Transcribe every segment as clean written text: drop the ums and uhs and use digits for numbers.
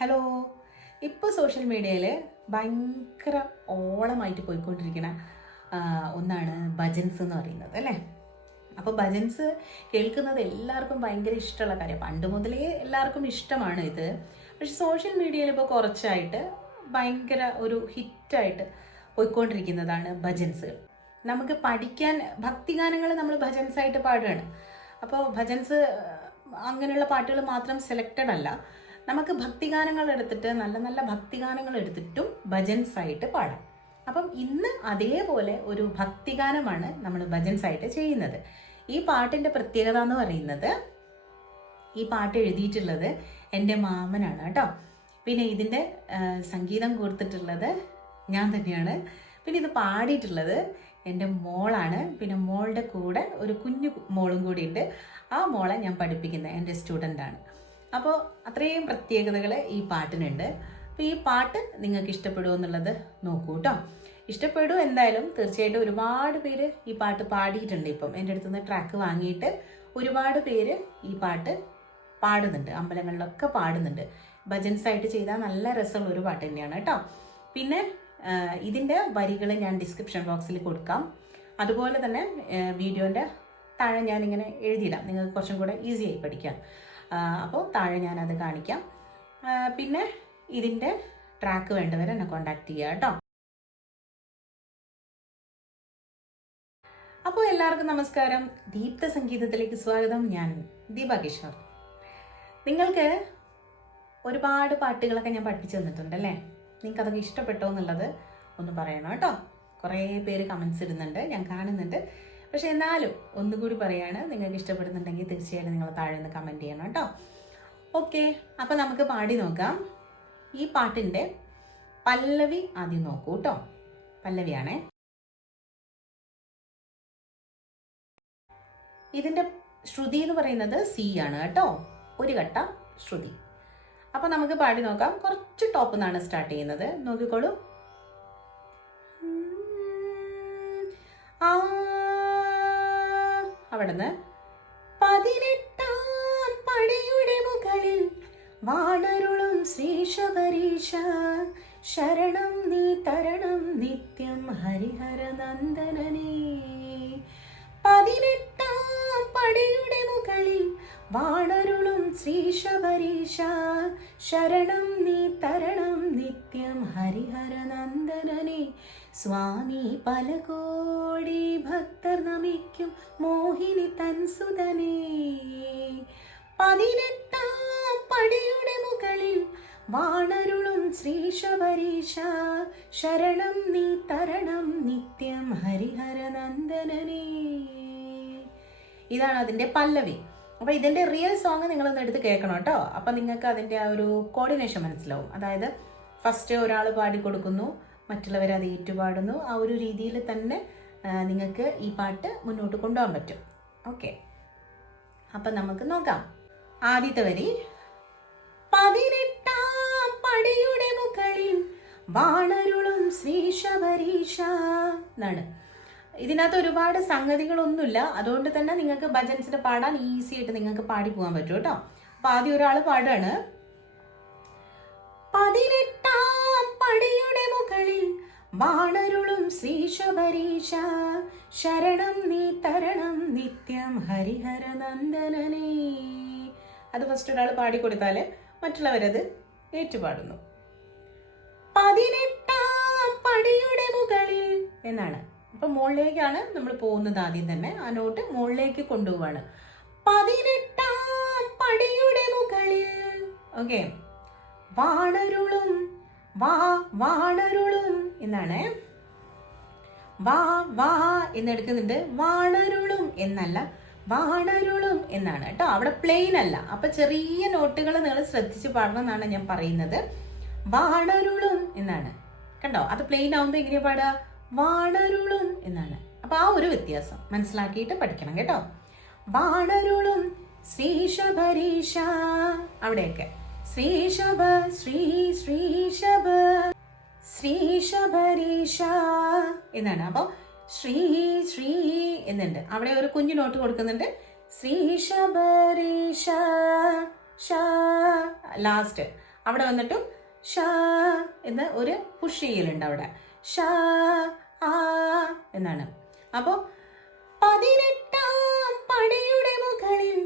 Hello. ഇപ്പോൾ social മീഡിയയിൽ ഭയങ്കര ഓളമായിട്ട് പോയിക്കൊണ്ടിരിക്കുന്ന ഒന്നാണ് ഭജൻസ് എന്ന് പറയുന്നത് അല്ലേ. അപ്പോൾ ഭജൻസ് കേൾക്കുന്നത് എല്ലാവർക്കും ഭയങ്കര ഇഷ്ടമുള്ള കാര്യം. പണ്ട് മുതലേ എല്ലാവർക്കും ഇഷ്ടമാണ് ഇത്. പക്ഷെ സോഷ്യൽ മീഡിയയിൽ ഇപ്പോൾ കുറച്ചായിട്ട് ഭയങ്കര ഒരു ഹിറ്റായിട്ട് പോയിക്കൊണ്ടിരിക്കുന്നതാണ് ഭജൻസുകൾ. നമുക്ക് പഠിക്കാൻ ഭക്തിഗാനങ്ങൾ നമ്മൾ ഭജൻസായിട്ട് പാടുകയാണ്. അപ്പോൾ ഭജൻസ് അങ്ങനെയുള്ള പാട്ടുകൾ മാത്രം സെലക്റ്റഡ് അല്ല. നമുക്ക് ഭക്തിഗാനങ്ങൾ എടുത്തിട്ട് നല്ല നല്ല ഭക്തിഗാനങ്ങൾ എടുത്തിട്ടും ഭജൻസ് ആയിട്ട് പാടാം. അപ്പം ഇന്ന് അതേപോലെ ഒരു ഭക്തിഗാനമാണ് നമ്മൾ ഭജൻസ് ആയിട്ട് ചെയ്യുന്നത്. ഈ പാട്ടിൻ്റെ പ്രത്യേകത എന്ന് പറയുന്നത്, ഈ പാട്ട് എഴുതിയിട്ടുള്ളത് എൻ്റെ മാമനാണ് കേട്ടോ. പിന്നെ ഇതിൻ്റെ സംഗീതം കൊടുത്തിട്ടുള്ളത് ഞാൻ തന്നെയാണ്. പിന്നെ ഇത് പാടിയിട്ടുള്ളത് എൻ്റെ മോളാണ്. പിന്നെ മോളുടെ കൂടെ ഒരു കുഞ്ഞു മോളും കൂടി ഉണ്ട്. ആ മോളെ ഞാൻ പഠിപ്പിക്കുന്ന എൻ്റെ സ്റ്റുഡൻ്റാണ്. അപ്പോൾ അത്രയും പ്രത്യേകതകൾ ഈ പാട്ടിനുണ്ട്. അപ്പോൾ ഈ പാട്ട് നിങ്ങൾക്ക് ഇഷ്ടപ്പെടുമോ എന്നുള്ളത് നോക്കൂ കേട്ടോ. ഇഷ്ടപ്പെടും എന്തായാലും. തീർച്ചയായിട്ടും ഒരുപാട് പേര് ഈ പാട്ട് പാടിയിട്ടുണ്ട്. ഇപ്പം എൻ്റെ അടുത്ത് നിന്ന് ട്രാക്ക് വാങ്ങിയിട്ട് ഒരുപാട് പേര് ഈ പാട്ട് പാടുന്നുണ്ട്, അമ്പലങ്ങളിലൊക്കെ പാടുന്നുണ്ട്. ഭജൻസ് ആയിട്ട് ചെയ്താൽ നല്ല രസമുള്ള ഒരു പാട്ട് തന്നെയാണ് കേട്ടോ. പിന്നെ ഇതിൻ്റെ വരികൾ ഞാൻ ഡിസ്ക്രിപ്ഷൻ ബോക്സിൽ കൊടുക്കാം. അതുപോലെ തന്നെ വീഡിയോൻ്റെ താഴെ ഞാനിങ്ങനെ എഴുതിയിടാം, നിങ്ങൾക്ക് കുറച്ചും കൂടെ ഈസി ആയി പഠിക്കാം. അപ്പോൾ താഴെ ഞാനത് കാണിക്കാം. പിന്നെ ഇതിൻ്റെ ട്രാക്ക് വേണ്ടവരെ എന്നെ കോണ്ടാക്ട് ചെയ്യുക കേട്ടോ. അപ്പോൾ എല്ലാവർക്കും നമസ്കാരം. ദീപ്ത സംഗീതത്തിലേക്ക് സ്വാഗതം. ഞാൻ ദീപ കിഷോർ. നിങ്ങൾക്ക് ഒരുപാട് പാട്ടുകളൊക്കെ ഞാൻ പഠിപ്പിച്ചു തന്നിട്ടുണ്ടല്ലേ. നിങ്ങൾക്ക് അതൊക്കെ ഇഷ്ടപ്പെട്ടോ എന്നുള്ളത് ഒന്ന് പറയണം കേട്ടോ. കുറേ പേര് കമൻസ് ഇടുന്നുണ്ട്, ഞാൻ കാണുന്നുണ്ട്. പക്ഷെ എന്നാലും ഒന്നുകൂടി പറയാണ്, നിങ്ങൾക്ക് ഇഷ്ടപ്പെടുന്നുണ്ടെങ്കിൽ തീർച്ചയായിട്ടും നിങ്ങൾ താഴെ നിന്ന് കമൻറ്റ് ചെയ്യണം കേട്ടോ. ഓക്കെ, അപ്പോൾ നമുക്ക് പാടി നോക്കാം. ഈ പാട്ടിൻ്റെ പല്ലവി ആദ്യം നോക്കൂ കേട്ടോ. പല്ലവിയാണേ. ഇതിൻ്റെ ശ്രുതി എന്ന് പറയുന്നത് സി ആണ് കേട്ടോ, ഒരു ഘട്ട ശ്രുതി. അപ്പോൾ നമുക്ക് പാടി നോക്കാം. കുറച്ച് ടോപ്പ് നിന്നാണ് സ്റ്റാർട്ട് ചെയ്യുന്നത്, നോക്കിക്കോളൂ. അവിടുന്ന് 18 പടിയുടെ മുകളിൽ വാണരുളും ശ്രീശബരീശ, ശരണം നീ തരണം നിത്യം ഹരിഹര നന്ദനനേ. 18 പടിയുടെ മുകളിൽ വാണരുളും ശ്രീശബരീശ, ശരണം നീ തരണം നിത്യം ഹരിഹര നന്ദനനേ. സ്വാമി പല കോടി ഭക്തർ നമിക്കും മോഹിനി തൻസുതനേ. 18 പടിയുടെ മുകളിൽ വാണരുളും ശ്രീശബരീശ, ശരണം നീ തരണം നിത്യം ഹരിഹര നന്ദനനേ. ഇതാണ് അതിൻ്റെ പല്ലവി. അപ്പോൾ ഇതിൻ്റെ റിയൽ സോങ് നിങ്ങളൊന്ന് എടുത്ത് കേൾക്കണം കേട്ടോ. അപ്പം നിങ്ങൾക്ക് അതിൻ്റെ ആ ഒരു കോർഡിനേഷൻ മനസ്സിലാവും. അതായത് ഫസ്റ്റ് ഒരാൾ പാടിക്കൊടുക്കുന്നു, മറ്റുള്ളവർ അത് ഏറ്റുപാടുന്നു. ആ ഒരു രീതിയിൽ തന്നെ നിങ്ങൾക്ക് ഈ പാട്ട് മുന്നോട്ട് കൊണ്ടുപോകാൻ പറ്റും. ഓക്കെ, അപ്പം നമുക്ക് നോക്കാം. ആദ്യത്തെ വരി, 18 പടിയുടെ മുകളിൽ വാണരുളും ശ്രീശബരീശ എന്നാണ്. ഇതിനകത്ത് ഒരുപാട് സംഗതികളൊന്നുമില്ല. അതുകൊണ്ട് തന്നെ നിങ്ങൾക്ക് ഭജൻസിന് പാടാൻ ഈസി ആയിട്ട് നിങ്ങൾക്ക് പാടി പോകാൻ പറ്റും കേട്ടോ. അപ്പം ആദ്യം ഒരാൾ പാടാണ്. 18 പടിയുടെ മുകളിൽ വാണരുളും ശ്രീശബരീശ, ശരണം നീ തരണം നിത്യം ഹരിഹര നന്ദനനേ. അത് ഫസ്റ്റ് ഒരാൾ പാടിക്കൊടുത്താൽ മറ്റുള്ളവരത് ഏറ്റുപാടുന്നു. 18 പടിയുടെ മുകളിൽ എന്നാണ്. അപ്പം മുകളിലേക്കാണ് നമ്മൾ പോകുന്നത്. ആദ്യം തന്നെ ആ നോട്ട് മുകളിലേക്ക് കൊണ്ടുപോവാണ്. 18 പടിയുടെ മുകളിൽ. ഓക്കെ, വാണരുളും വാണരുളും എന്നാണ്. വാ എന്നെടുക്കുന്നുണ്ട്. വാണരുളും എന്നല്ല, വാണരുളും എന്നാണ് കേട്ടോ. അവിടെ പ്ലെയിൻ അല്ല. അപ്പൊ ചെറിയ നോട്ടുകൾ നിങ്ങൾ ശ്രദ്ധിച്ച് പാടണം എന്നാണ് ഞാൻ പറയുന്നത്. വാണരുളും എന്നാണ് കണ്ടോ. അത് പ്ലെയിൻ ആവുമ്പോൾ എങ്ങനെയാ പാടുക? വാണരുളും എന്നാണ്. അപ്പൊ ആ ഒരു വ്യത്യാസം മനസ്സിലാക്കിയിട്ട് പഠിക്കണം കേട്ടോ. വാണരുളും ശ്രീശബരീശ, അവിടെയൊക്കെ ശ്രീശബ ശ്രീശബ ശ്രീശബരീശ എന്നാണ്. അപ്പോൾ ശ്രീ എന്നുണ്ട്. അവിടെ ഒരു കുഞ്ഞു നോട്ട് കൊടുക്കുന്നുണ്ട്. ശ്രീശബരീശ ലാസ്റ്റ് അവിടെ വന്നിട്ടും ഷാ എന്ന് ഒരു പുഷ് ചെയ്യലുണ്ട് അവിടെ. ഷാ ആ എന്നാണ്. അപ്പോൾ 18 പടിയുടെ മുകളിൽ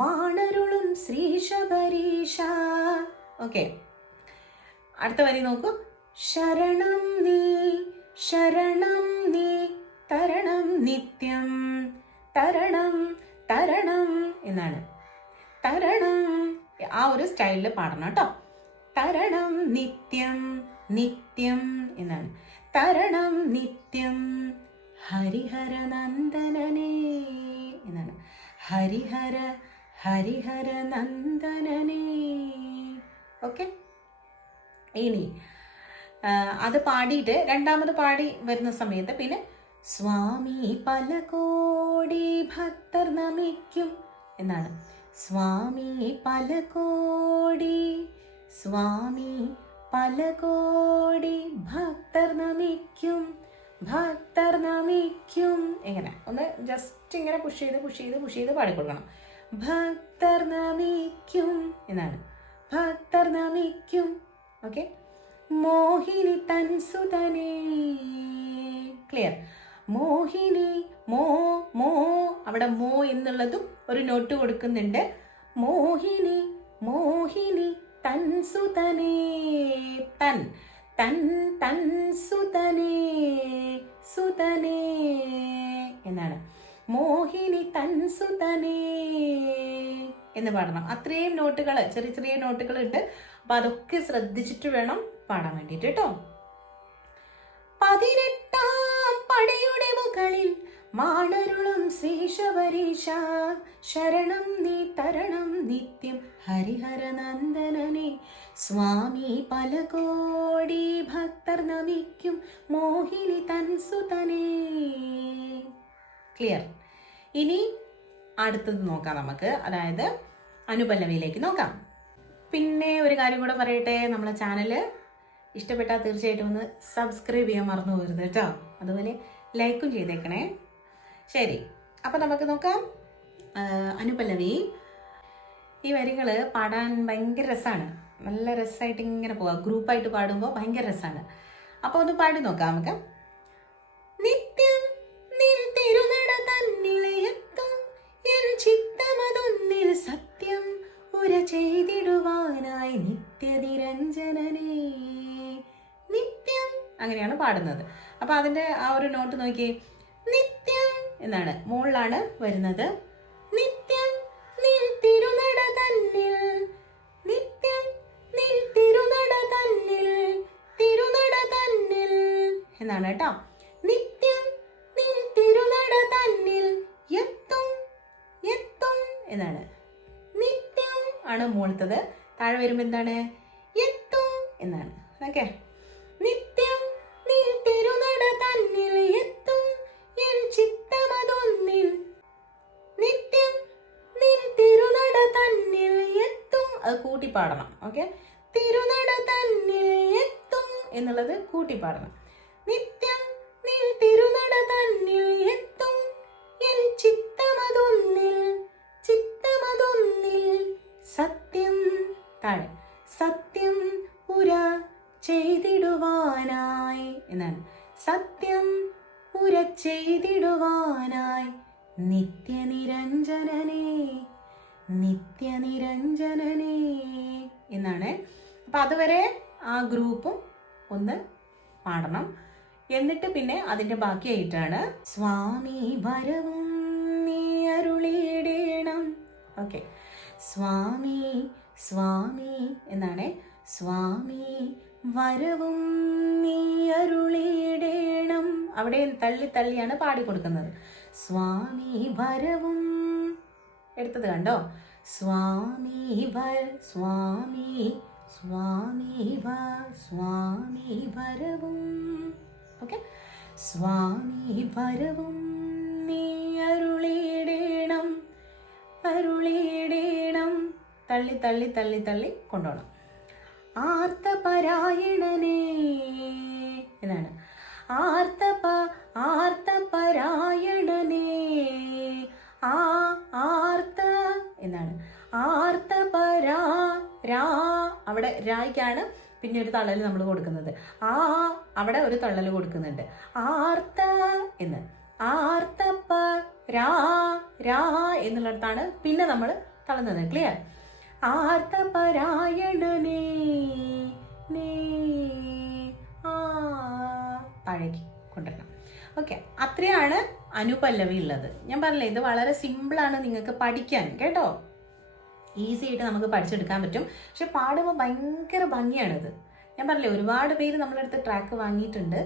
വാണരുളും ശ്രീ ശബരീശ. ഓക്കെ, അടുത്ത വരി നോക്കൂ. ശരണം നീ ശരണം നീ തരണം നിത്യം തരണം തരണം എന്നാണ്. തരണം ആ ഒരു സ്റ്റൈലിൽ പാടണം കേട്ടോ. തരണം നിത്യം നിത്യം എന്നാണ്. തരണം നിത്യം ഹരിഹര നന്ദനനേ എന്നാണ്. ഹരിഹര ഹരിഹര നന്ദനനേ. ഓക്കെ, ഇനി അത് പാടിയിട്ട് രണ്ടാമത് പാടി വരുന്ന സമയത്ത് പിന്നെ സ്വാമി പല കോടി ഭക്തർ നമിക്കും എന്നാണ്. സ്വാമി പല കോടി സ്വാമി പല കോടി ഭക്തർ നമിക്കും ഭക്തർ നമിക്കും. എങ്ങനെ ഒന്ന് ജസ്റ്റ് ഇങ്ങനെ പുഷ് ചെയ്ത് പാടിക്കൊടുക്കണം. ഭക്തർ നമിക്കും എന്നാണ്. ഭക്തർ നമിക്കും. ഓക്കെ, മോഹിനി തൻ സുതനേ. ക്ലിയർ? മോഹിനി മോ മോ അവിടെ മോ എന്നുള്ളതും ഒരു നോട്ട് കൊടുക്കുന്നുണ്ട്. മോഹിനി മോഹിനി തൻ സുതനേ. തൻ തൻ തൻ സുതനേ സുതനേ എന്നാണ്. മോഹിനി തൻ സുതനേ എന്ന് പാടണം. അത്രയും നോട്ടുകൾ, ചെറിയ ചെറിയ നോട്ടുകൾ ഉണ്ട്. അപ്പൊ അതൊക്കെ ശ്രദ്ധിച്ചിട്ട് വേണം പാടാൻ വേണ്ടിയിട്ട് കേട്ടോ. 18 പടിയുടെ മുകളിൽ വാണരുളും ശ്രീ ശബരീശ. ശരണം നീ തരണം നിത്യം ഹരിഹര നന്ദനനേ. സ്വാമി പല കോടി ഭക്തർ നമിക്കും മോഹിനി തൻ സുതനേ. ക്ലിയർ? ഇനി അടുത്തത് നോക്കാം നമുക്ക്, അതായത് അനുപല്ലവിയിലേക്ക് നോക്കാം. പിന്നെ ഒരു കാര്യം കൂടെ പറയട്ടെ, നമ്മളെ ചാനൽ ഇഷ്ടപ്പെട്ടാൽ തീർച്ചയായിട്ടും ഒന്ന് സബ്സ്ക്രൈബ് ചെയ്യാൻ മറന്നു പോകരുത് കേട്ടോ. അതുപോലെ ലൈക്കും ചെയ്തേക്കണേ. ശരി, അപ്പം നമുക്ക് നോക്കാം അനുപല്ലവി. ഈ വരികൾ പാടാൻ ഭയങ്കര രസമാണ്. നല്ല രസമായിട്ട് ഇങ്ങനെ പോവാം. ഗ്രൂപ്പായിട്ട് പാടുമ്പോൾ ഭയങ്കര രസമാണ്. അപ്പോൾ ഒന്ന് പാടി നോക്കാം നമുക്ക്. നിത്യം നിൻ തിരുനട തന്നിലെത്തും എൻ ചിത്തമതൊന്നിൽ സത്യം ഉര ചെയ്തിടുവാനായി നിത്യനിരഞ്ജനനേ. നിത്യം അങ്ങനെയാണ് പാടുന്നത്. അപ്പോൾ അതിൻ്റെ ആ ഒരു നോട്ട് നോക്കി. നിത്യം എന്നാണ്, മുകളിലാണ് വരുന്നത്. നിത്യം നിൻ തിരുനട തന്നിൽ, നിത്യം നിൻ തിരുനട തന്നിൽ, തിരുനട തന്നിൽ എന്നാണ് കേട്ടോ. നിത്യം നിൻ തിരുനട തന്നിൽ എത്തും എത്തും എന്നാണ്. നിത്യം ആണ് മുകളിലത്തത്. താഴെ വരുമ്പോൾ എന്താണ്? എത്തും എന്നാണ്. ഓക്കെ, നിത്യം നിൻ തിരുനട തന്നിൽ എത്തും എൻ ചിത്തമതൊന്നിൽ. നിത്യം നിൻ തിരുനട തന്നിൽ എത്തും, അത് കൂട്ടി പാടണം. ഓക്കെ, തിരുനട തന്നിൽ എത്തും എന്നുള്ളത് കൂട്ടി പാടണം. നിത്യം നിൻ തിരുനട തന്നിൽ എത്തും എൻ ചിത്തമതൊന്നിൽ, ചിത്തമതൊന്നിൽ സത്യം. താഴെ സത്യം ഉര ചെയ്തിടുവാനായി എന്നാണ്. സത്യം ഉര ചെയ്തിടുവാനായി നിത്യനിരഞ്ജനനേ, നിത്യനിരഞ്ജനനേ എന്നാണ്. അപ്പം അതുവരെ ആ ഗ്രൂപ്പും ഒന്ന് പാടണം. എന്നിട്ട് പിന്നെ അതിൻ്റെ ബാക്കിയായിട്ടാണ് സ്വാമി വരവും നീ അരുളിയിടേണം. ഓക്കെ, സ്വാമി സ്വാമി എന്നാണ്. സ്വാമി വരവും നീ അരുളിയിടേണം. അവിടെ തള്ളി തള്ളിയാണ് പാടിക്കൊടുക്കുന്നത്. സ്വാമി വരവും എടുത്തത് കണ്ടോ? സ്വാമി സ്വാമി സ്വാമി സ്വാമി വരവും. ഓക്കെ, സ്വാമി വരവും നീ അരുളിയിടേണം, അരുളിയിടേണം. തള്ളി തള്ളി തള്ളി തള്ളി കൊണ്ടുപോകണം. ആർത്തപരായണനേ എന്നാണ്. ആർത്തപരായണനേ. ആർത്ത എന്നാണ്. ആർത്തപരാ രാ അവിടെ രായ്ക്കാണ് പിന്നെ ഒരു തള്ളൽ നമ്മൾ കൊടുക്കുന്നത്. ആ അവിടെ ഒരു തള്ളൽ കൊടുക്കുന്നുണ്ട്. ആർത്ത എന്ന് ആർത്തപ്പ രാ രാ എന്നുള്ളിടത്താണ് പിന്നെ നമ്മൾ തള്ളുന്നത്. ക്ലിയർ? ആർത്തപരായണനേ നേ ആ താഴേക്ക് കൊണ്ടുവരണം. ഓക്കെ, അത്രയാണ് അനുപല്ലവി ഉള്ളത്. ഞാൻ പറഞ്ഞില്ലേ ഇത് വളരെ സിമ്പിളാണ് നിങ്ങൾക്ക് പഠിക്കാൻ കേട്ടോ. ഈസി ആയിട്ട് നമുക്ക് പഠിച്ചെടുക്കാൻ പറ്റും. പക്ഷെ പാടുമ്പോൾ ഭയങ്കര ഭംഗിയാണിത്. ഞാൻ പറഞ്ഞില്ലേ ഒരുപാട് പേര് നമ്മളടുത്ത് ട്രാക്ക് വാങ്ങിയിട്ടുണ്ട്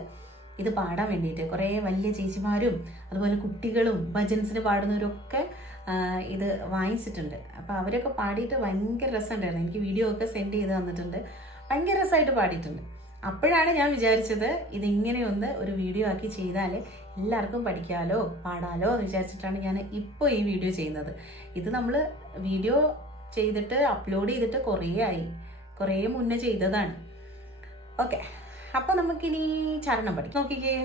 ഇത് പാടാൻ വേണ്ടിയിട്ട്. കുറേ വലിയ ചേച്ചിമാരും അതുപോലെ കുട്ടികളും ഭജൻസിന് പാടുന്നവരൊക്കെ ഇത് വാങ്ങിച്ചിട്ടുണ്ട്. അപ്പോൾ അവരൊക്കെ പാടിയിട്ട് ഭയങ്കര രസമുണ്ടായിരുന്നു. എനിക്ക് വീഡിയോ ഒക്കെ സെൻഡ് ചെയ്ത് തന്നിട്ടുണ്ട്. ഭയങ്കര രസമായിട്ട് പാടിയിട്ടുണ്ട്. അപ്പോഴാണ് ഞാൻ വിചാരിച്ചത് ഇതിങ്ങനെയൊന്ന് ഒരു വീഡിയോ ആക്കി ചെയ്താൽ എല്ലാവർക്കും പഠിക്കാമല്ലോ പാടാലോ എന്ന് വിചാരിച്ചിട്ടാണ് ഞാൻ ഇപ്പോൾ ഈ വീഡിയോ ചെയ്യുന്നത്. ഇത് നമ്മൾ വീഡിയോ ചെയ്തിട്ട് അപ്ലോഡ് ചെയ്തിട്ട് കുറേ മുന്നേ ചെയ്തതാണ്. ഓക്കെ, അപ്പോൾ നമുക്കിനി ചരണം പഠിക്കാം. നോക്കിക്കേ.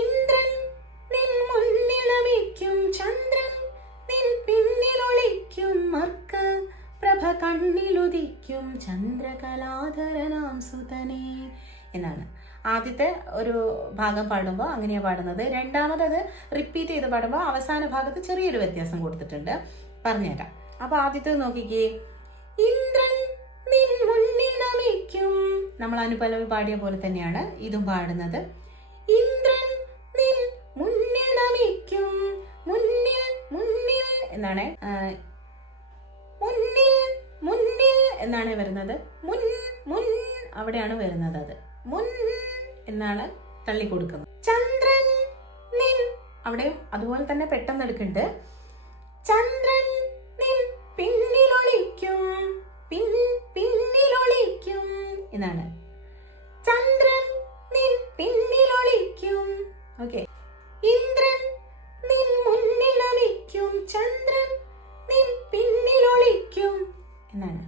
ഇന്ദ്രൻ നിൻ മുന്നിലമിക്കും ചന്ദ്രൻ നിൻ പിന്നിലൊളിക്കും മർക്ക പ്രഭ കണ്ണിലുദിക്കും ചന്ദ്രകലാധരനാം സുതനേ എന്നാണ്. ആദ്യത്തെ ഒരു ഭാഗം പാടുമ്പോൾ അങ്ങനെയാണ് പാടുന്നത്. രണ്ടാമത് റിപ്പീറ്റ് ചെയ്ത് പാടുമ്പോൾ അവസാന ഭാഗത്ത് ചെറിയൊരു വ്യത്യാസം കൊടുത്തിട്ടുണ്ട്. പറഞ്ഞുതരാം. അപ്പോൾ ആദ്യത്തെ നോക്കിക്കേ. ഇന്ദ്രൻ നിൻ മുന്നിൽ നമിക്കും, നമ്മൾ അനുപല്ലവി പാടിയ പോലെ തന്നെയാണ് ഇതും പാടുന്നത്. ഇന്ദ്രൻ നിൻ മുന്നിൽ നമിക്കും, മുന്നിൽ മുന്നിൽ എന്നാണ് മുന്നിൽ എന്നാണ് വരുന്നത്. മുൻ അവിടെയാണ് വരുന്നത്. അത് മുൻ എന്നാണ് തള്ളി കൊടുക്കുന്നത്. ചന്ദ്രൻ നിൻ അവിടെയും അതുപോലെ തന്നെ പെട്ടെന്ന് എടുക്കുന്നുണ്ട്. ചന്ദ്രൻ നിൻ പിന്നിലൊളിക്കും, പിന്നിലൊളിക്കും എന്നാണ്. ചന്ദ്രൻ നിൻ പിന്നിലൊളിക്കും. ഓക്കെ. ഇന്ദ്രൻ നിൻ മുന്നിൽ നമിക്കും, ചന്ദ്രൻ നിൻ പിന്നിലൊളിക്കും എന്നാണ്.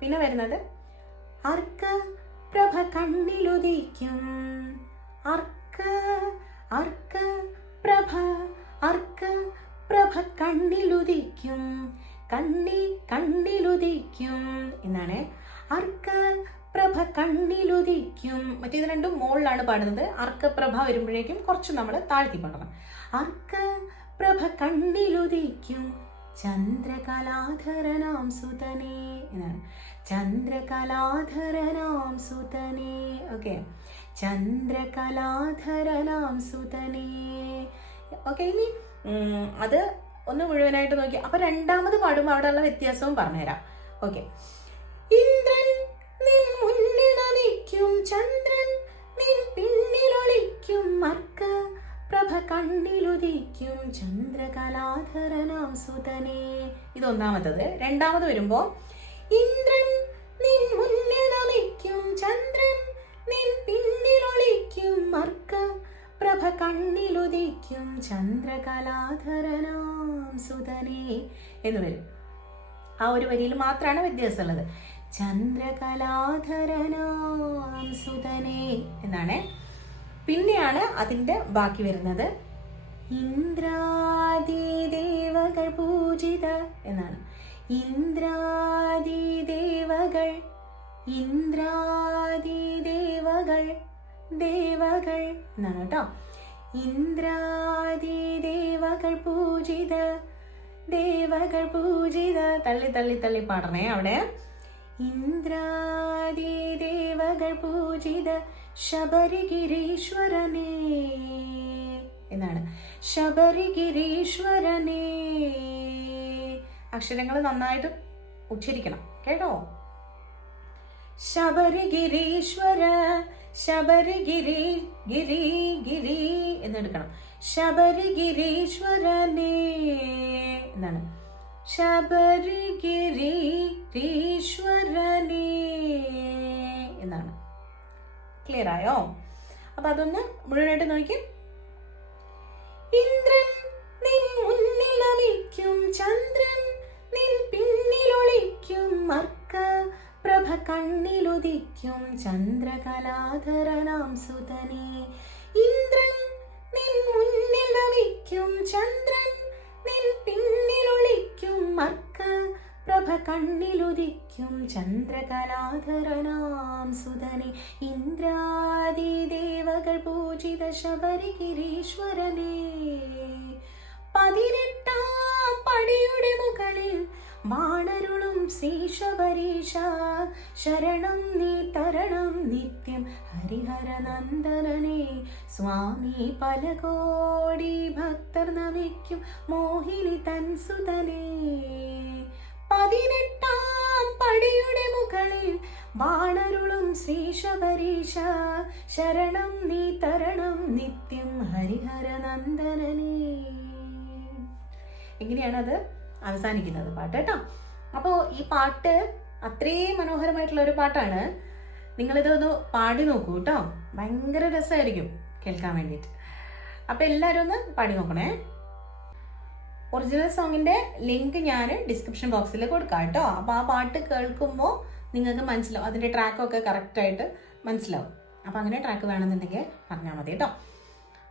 പിന്നെ വരുന്നത് അർക്ക പ്രഭ കണ്ണിലുദിക്കും, അർക്ക അർക്ക പ്രഭ അർക്ക പ്രഭ കണ്ണിലുദിക്കും, കണ്ണിലുദിക്കും എന്നാണ്. അർക്ക പ്രഭ കണ്ണിലുദിക്കും. മറ്റേത് രണ്ടും മുകളിലാണ് പാടുന്നത്. അർക്കപ്രഭ വരുമ്പോഴേക്കും കുറച്ച് നമ്മൾ താഴ്ത്തി പാടണം. അർക്ക പ്രഭ കണ്ണിലുദിക്കും ചന്ദ്രകലാധരനാം സുതനേ എന്നാണ്. ചന്ദ്രകലാധരനാം സുതനേ. ഓക്കെ, ചന്ദ്രകലാധരനാം സുതനേ. ഓക്കെ, ഇനി അത് ഒന്ന് മുഴുവനായിട്ട് നോക്കി. അപ്പൊ രണ്ടാമത് പാടുമ്പോൾ അവിടെയുള്ള വ്യത്യാസവും പറഞ്ഞുതരാം. ഓക്കെ. ഇന്ദ്രൻ നിൻ മുന്നിൽ നമിക്കും, ചന്ദ്രൻ നിൻ പിന്നിലൊളിക്കും, മർക്ക പ്രഭ കണ്ണിലുദിക്കും ചന്ദ്രകലാധരനാം സുതനേ. ഇതൊന്നാമത്തത്. രണ്ടാമത് വരുമ്പോ ഇന്ദ്രൻ നിൻ മുന്നിൽ നമിക്കും, ചന്ദ്രൻ നിൻ പിന്നിലൊളിക്കും, മർക്ക പ്രഭ കണ്ണിലുദിക്കും ചന്ദ്രകലാധരനാം സുതനേ എന്ന് വരും. ആ ഒരു വരിയിൽ മാത്രമാണ് വ്യത്യാസമുള്ളത്. ചന്ദ്രകലാധരനാം സുതനേ എന്നാണ്. പിന്നെയാണ് അതിൻ്റെ ബാക്കി വരുന്നത്. ഇന്ദ്രാദിദേവകൾ പൂജിത എന്നാണ്. ഇന്ദ്രാദിദേവകൾ, ഇന്ദ്രാദിദേവകൾ ദേവകൾ എന്നാണ് കേട്ടോ. ഇന്ദ്രാദിദേവകൾ പൂജിത, ദേവകൾ പൂജിത. തള്ളി തള്ളി തള്ളി പാടണേ അവിടെ. ഇന്ദ്രാദിദേവകൾ പൂജിത ശബരിഗിരീശ്വരനേ എന്നാണ്. ശബരിഗിരീശ്വരനേ. അക്ഷരങ്ങൾ നന്നായിട്ട് ഉച്ചരിക്കണം കേട്ടോ. ശബരിഗിരീശ്വര, ശബരിഗിരി ഗിരി ഗിരി എന്നെടുക്കണം. ശബരിഗിരീശ്വരനേ എന്നാണ്. ശബരിഗിരീശ്വരനേ എന്നാണ്. ക്ലിയർ ആയോ? അപ്പൊ അതൊന്ന് മുഴുവനായിട്ട് നോക്കി. ഇന്ദ്രൻ നിൻ മുന്നിൽ നമിക്കും, ചന്ദ്രൻ നിൻ പിന്നിലൊളിക്കും, മർക്ക പ്രഭ കണ്ണിലുദിക്കും ചന്ദ്രകലാധരനാം സുതനേ. ഇന്ദ്രൻ നിൻ മുന്നിൽ നമിക്കും, ചന്ദ്രൻ നിൻ പിന്നിലൊളിക്കും, മർക്ക പ്രഭ കണ്ണിലുദിക്കും ചന്ദ്രകലാധരനാം സുതനെ ഇന്ദ്രാദി ദേവകൾ പൂജിത ശബരിഗിരീശ്വരനെ 18 പടിയുടെ മുകളിൽ വാണരുളും ശ്രീ ശബരീശ ശരണം നീ തരണം നിത്യം ഹരിഹരനന്ദനനെ സ്വാമി പല കോടി ഭക്തർ നമിക്കും മോഹിനി തൻ സുതനെ 18 പടിയുടെ മുകളിൽ വാണരുളും ശ്രീ ശബരീശ ശരണം നീ തരണം നിത്യം ഹരിഹരനന്ദനനെ. എങ്ങനെയാണത് അവസാനിക്കുന്നത് പാട്ട് കേട്ടോ. അപ്പോൾ ഈ പാട്ട് അത്രയും മനോഹരമായിട്ടുള്ള ഒരു പാട്ടാണ്. നിങ്ങളിതൊന്ന് പാടി നോക്കൂ കേട്ടോ, ഭയങ്കര രസമായിരിക്കും കേൾക്കാൻ വേണ്ടിയിട്ട്. അപ്പോൾ എല്ലാവരും ഒന്ന് പാടി നോക്കണേ. ഒറിജിനൽ സോങ്ങിൻ്റെ ലിങ്ക് ഞാൻ ഡിസ്ക്രിപ്ഷൻ ബോക്സിൽ കൊടുക്കാം കേട്ടോ. അപ്പോൾ ആ പാട്ട് കേൾക്കുമ്പോൾ നിങ്ങൾക്ക് മനസ്സിലാവും, അതിൻ്റെ ട്രാക്കൊക്കെ കറക്റ്റായിട്ട് മനസ്സിലാവും. അപ്പോൾ അങ്ങനെ ട്രാക്ക് വേണമെന്നുണ്ടെങ്കിൽ പറഞ്ഞാൽ മതി കേട്ടോ.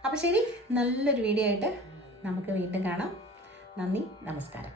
അപ്പോൾ ശരി, നല്ലൊരു വീഡിയോ ആയിട്ട് നമുക്ക് വീണ്ടും കാണാം. നന്ദി, നമസ്കാരം.